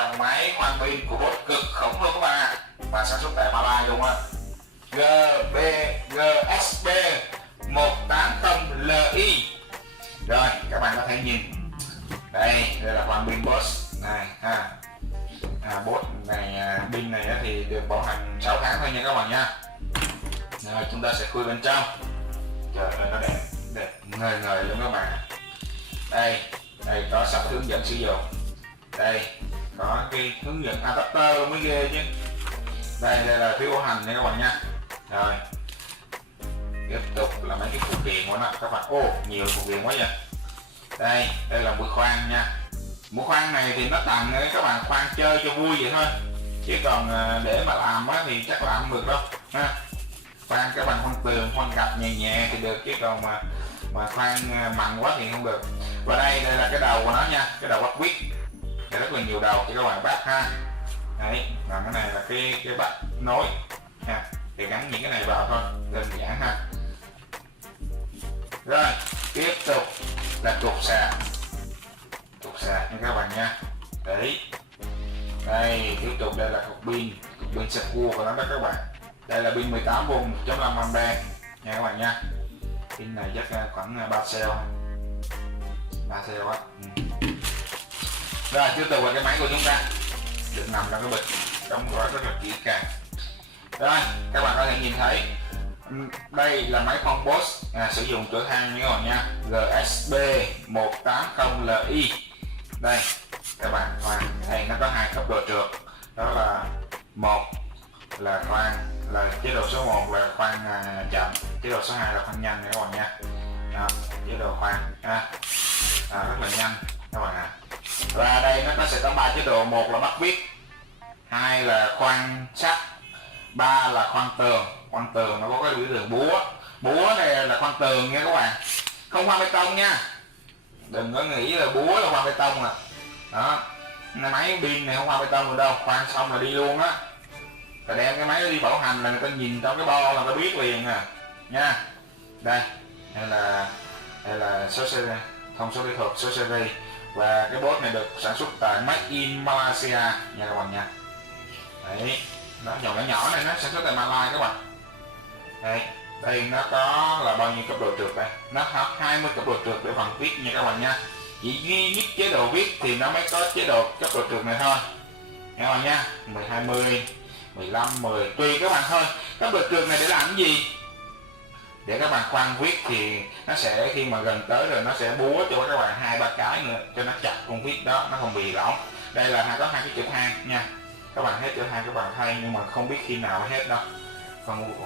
dòng máy khoan pin của Bosch cực khủng luôn các bạn ạ, và sản xuất tại Malaysia luôn á. GSB 180Li. Rồi các bạn có thể nhìn đây là khoan pin Bosch này ha. Bosch này pin này thì được bảo hành 6 tháng thôi nha các bạn nha. Rồi chúng ta sẽ khui bên trong. Trời ơi nó đẹp ngời luôn các bạn. Đây có sắp hướng dẫn sử dụng. Đây có cái hướng dẫn adapter luôn mới ghê chứ. Đây là phiếu bảo hành nha các bạn nha. Rồi tiếp tục là mấy cái phụ kiện của nó các bạn. Nhiều phụ kiện quá vậy. Đây là mũi khoan nha. Mũi khoan này thì nó tặng các bạn khoan chơi cho vui vậy thôi, chứ còn để mà làm á thì chắc làm không được đâu ha. Khoan các bạn khoan tường, khoan gạch nhẹ thì được, chứ còn mà khoan mặn quá thì không được. Và đây là cái đầu của nó nha, cái đầu bắt quýt thì rất là nhiều đầu cho các bạn bắt ha. Đấy, và cái này là cái bắt nối ha, thì gắn những cái này vào thôi, đơn giản ha. Rồi tiếp tục là cục sạc nha các bạn nha. Đấy, đây tiếp tục đây là cục pin sạc cua của nó đó các bạn. Đây là pin 18V 1.5A nha các bạn nha. Pin này chắc khoảng 3 cell á. Rồi tiếp tục là cái máy của chúng ta được nằm trong cái bịch đóng gói rất là kỹ càng. Rồi các bạn có thể nhìn thấy đây là máy khoan Bosch sử dụng trở than nha các bạn nha, GSB 180Li. Đây các bạn khoan, đây nó có 2 cấp độ trượt, đó là một là khoan là chế độ số 1 là khoan chậm, chế độ số 2 là khoan nhanh nha các bạn nha. Chế độ khoan rất là nhanh các bạn ạ. Và đây nó sẽ có 3 chế độ, một là bắt vít, 2 là khoan sắt, 3 là khoan tường. Khoan tường nó có cái biểu tượng búa này là khoan tường nha các bạn, không khoan bê tông nha, đừng có nghĩ là búa là khoan bê tông à. Đó, máy pin này không khoan bê tông được đâu, khoan xong là đi luôn á. Và đem cái máy đi bảo hành là người ta nhìn trong cái bo là người ta biết liền nha. Đây là số series, thông số kỹ thuật, số series, và cái Bosch này được sản xuất tại Made in Malaysia nha các bạn nha. Đấy, nó dòng nhỏ này nó sản xuất tại Malaysia các bạn. Đấy, đây nó có là bao nhiêu cấp độ trượt đây, nó có 20 cấp độ trượt để phần viết nha các bạn nha. Chỉ duy nhất chế độ viết thì nó mới có chế độ cấp độ trượt này thôi nha các bạn nha. 10, 20, 15, 10 tùy các bạn thôi. Cấp độ trượt này để làm cái gì? Để các bạn khoan viết thì nó sẽ khi mà gần tới rồi nó sẽ búa cho các bạn 2-3 cái nữa cho nó chặt con viết đó, nó không bị lỏng. Đây là có 2 cái chữ than nha. Các bạn hết chữ than các bạn thay, nhưng mà không biết khi nào hết đâu.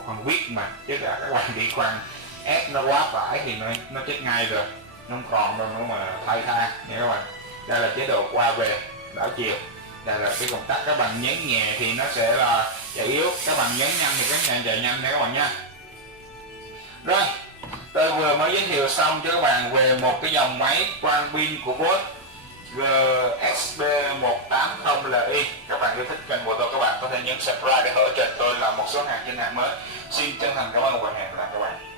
Còn viết mà, chứ là các bạn bị khoan ép nó quá tải thì nó chết ngay rồi, nó không còn đâu nữa mà thay than nha các bạn. Đây là chế độ qua về đảo chiều. Đây là cái công tắc, các bạn nhấn nhẹ thì nó sẽ là chạy yếu, các bạn nhấn nhanh thì cái chạy nhanh nha các bạn nha. Rồi tôi vừa mới giới thiệu xong cho các bạn về một cái dòng máy khoan pin của Bosch GSB 180Li. Các bạn yêu thích kênh của tôi, các bạn có thể nhấn subscribe để hỗ trợ tôi làm một số hàng trên hàng mới. Xin chân thành cảm ơn và hẹn gặp lại các bạn.